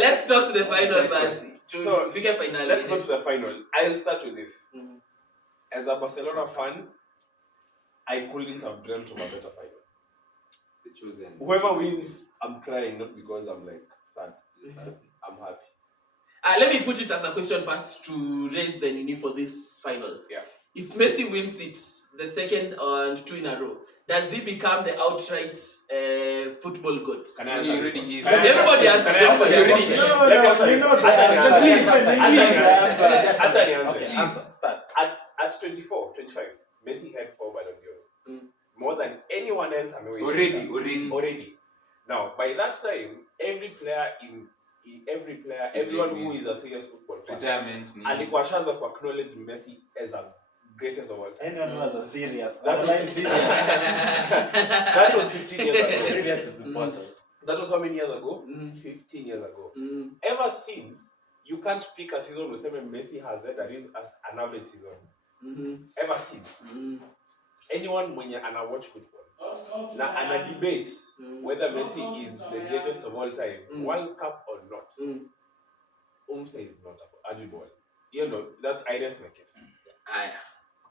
Let's talk to the final, Basi. So, let's go to the final. I'll start with this. Mm-hmm. As a Barcelona fan, I couldn't have dreamt of a better final. Whoever wins, I'm crying, not because I'm like sad. I'm happy. Let me put it as a question first to raise the need for this final. Yeah. If Messi wins it, the second and 2 in a row, does he become the outright football goat? Can I answer this one? Everybody answer. Everybody Start. At 24, 25, Messi had 4 Ballon d'Ors. More than anyone else already. Now, by that time, everyone who is a serious football player, alikuwa shaanza ku acknowledge Messi as a greatest of all time. Anyone who has a serious. That was 15 years ago. Serious is important. That was how many years ago? 15 years ago. Ever since, you can't pick a season where Messi has had an average season. Ever since. Anyone when you're watch football, and a debate whether Messi is the greatest of all time, World Cup or not, say is not arguable. You know, I rest my case.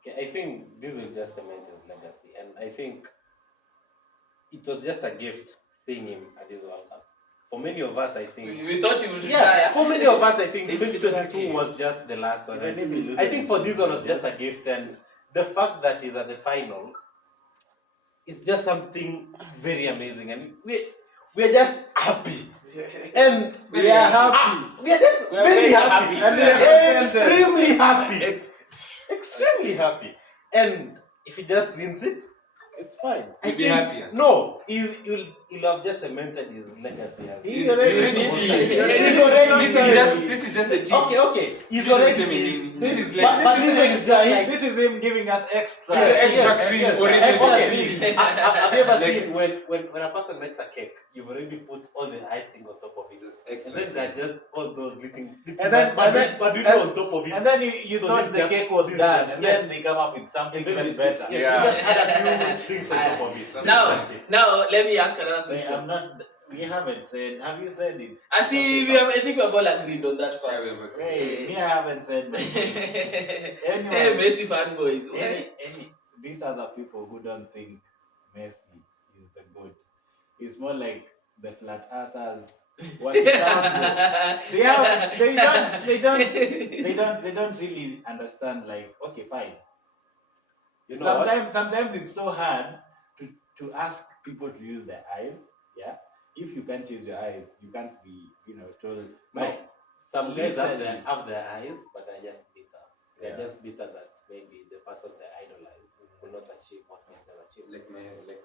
Okay, I think this will just cement his legacy, and I think it was just a gift seeing him at this World Cup. For many of us, I think we thought he would retire. For many of us, I think 2022 was just the last one. I think for this one was just a gift, and the fact that he's at the final is just something very amazing, and we are just happy. And we are happy. We are just very happy. And we are extremely happy. Extremely happy. And if he just wins it, it's fine. He'll be happier. No, he'll have just cemented his legacy. He already did. This is just the tip. Okay. He's already. This is this is him giving us extra. Extra cream. Have you ever seen when a person makes a cake, you've already put all the icing on top of it, and then there are just all those little on top of it. And then you thought the cake was done, and then they come up with something even better. You just add a few things on top of it. Now let me ask another question. We haven't said. Have you said it? I think we have all agreed on that part. Me, I haven't said. Anyway, hey, Messi fanboys. These are the people who don't think Messi is the GOAT. It's more like the flat earthers. What they don't really understand. Like, okay, fine. Sometimes it's so hard to ask people to use their eyes. Yeah. If you can't use your eyes, you can't be, told. No. Some guys have their eyes, but they're just bitter. They're just bitter that maybe the person they idolize will not achieve what Messi has achieved.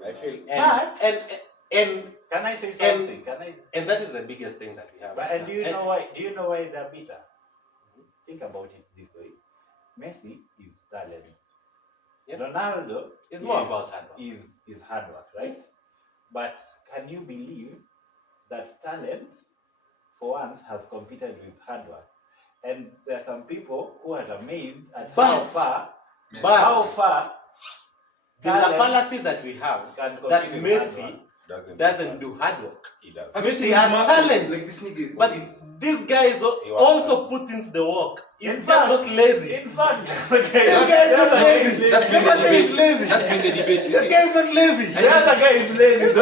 I feel. And can I say something? And that is the biggest thing that we have. And do you know why? Do you know why they're bitter? Think about it this way: Messi is talent. Yes. Ronaldo is more about hard work. Is hard work, right? But can you believe that talent, for once, has competed with hard work? And there are some people who are amazed at how far there's a fallacy that we have that Messi doesn't do hard work. He does. Messi has talent. Like this nigga is. But this guy is also put in the work. He's not lazy. In fact, this guy is not lazy. That's been the debate. That's been the debate. This guy is not lazy. The other guy is lazy. No,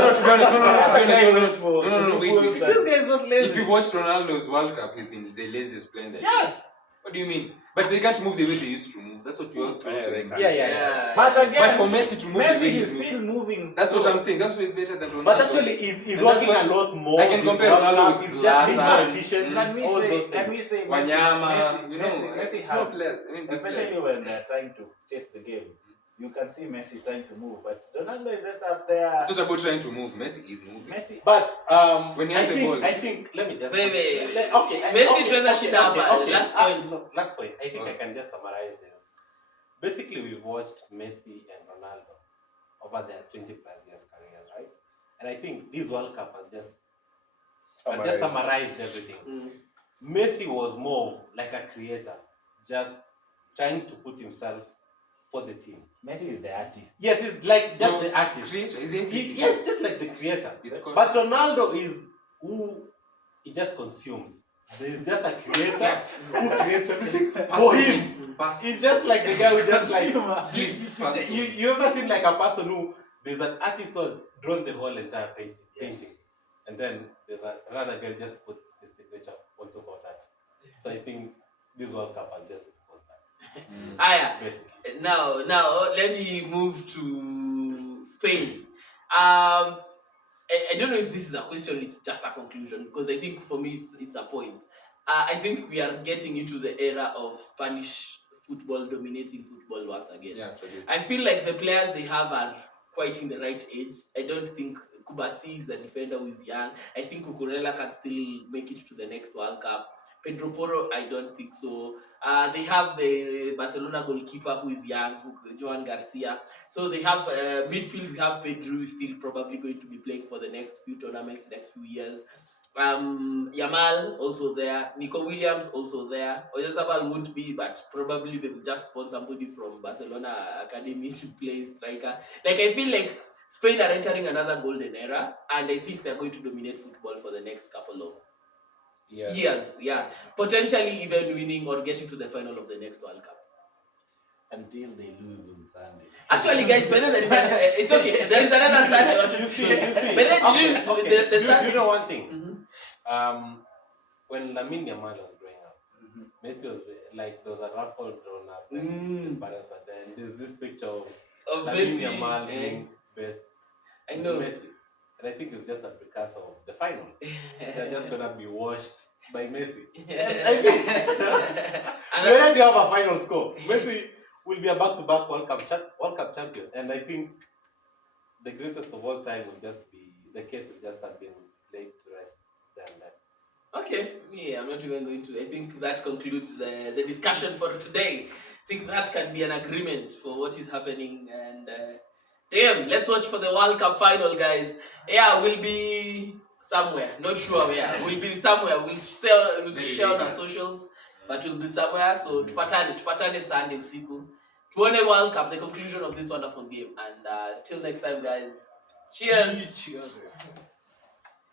wait. This guy is not lazy. If you watch Ronaldo's World Cup, he's been the laziest player. Yes. What do you mean? But they can't move the way they used to move. That's what you have to do. Yeah. But again, for Messi to move the way he's still moving. That's what I'm saying. That's why it's better than Ronaldo. But actually, he's working a lot more. I can compare Ronaldo with He's just being more Zlatan. efficient. Can we say Wanyama, Messi it's not has, players. I mean, especially when they're trying to chase the game, you can see Messi trying to move, but Ronaldo is just up there. It's not about trying to move. Messi is moving. But when he has the ball, I think let me just Wait. Messi Last point. I think I can just summarize this. Basically, we've watched Messi and Ronaldo over their 20+ years careers, right? And I think this World Cup has just summarized everything. Messi was more of like a creator, just trying to put himself for the team. Messi is the artist. Yes, he's like just the artist. Creator, is he? Yes, just like the creator. But Ronaldo is who he just consumes. There's just a creator who creates everything Pass for to him. me. Pass. He's just like the guy who just like Please, pass to me. you ever seen like a person who there's an artist who has drawn the whole entire painting, and then there's another guy just puts his signature on top of that. So I think this World Cup has just exposed that. Basically. Now let me move to Spain. I don't know if this is a question, it's just a conclusion, because I think for me it's a point. I think we are getting into the era of Spanish football dominating football once again. Yeah, I feel like the players they have are quite in the right age. I don't think Kubasi is a defender who is young. I think Cucurella can still make it to the next World Cup. Pedro Porro, I don't think so. They have the Barcelona goalkeeper who is young, Joan Garcia. So they have midfield. We have Pedro, who is still probably going to be playing for the next few tournaments, next few years. Yamal also there. Nico Williams also there. Oyarzabal won't be, but probably they will just spawn somebody from Barcelona academy to play striker. Like I feel like Spain are entering another golden era, and I think they're going to dominate football for the next couple of years. Yeah, potentially even winning or getting to the final of the next World Cup. Until they lose on Sunday. Actually, guys, but then there is it's okay. There is another stat I wanted to say. But then you know one thing. When Lamine Yamal was growing up, Messi was like there was a raffle drawn up. The parents were there, and there's this picture of Lamine Yamal being Messi. And I think it's just a precursor of the final. They're just gonna be washed by Messi. And I think we already have a final score. Messi will be a back-to-back World Cup champion, and I think the greatest of all time will just be the case will just have been laid to rest than that. Okay, I'm not even going to. I think that concludes the discussion for today. I think that can be an agreement for what is happening. And damn, let's watch for the World Cup final, guys. Yeah, we'll be somewhere. Not sure where. We'll be somewhere. We'll share on our socials, but we'll be somewhere. So tupatane Sunday usiku. Tuone World Cup, the conclusion of this wonderful game. And till next time, guys. Cheers. Cheers.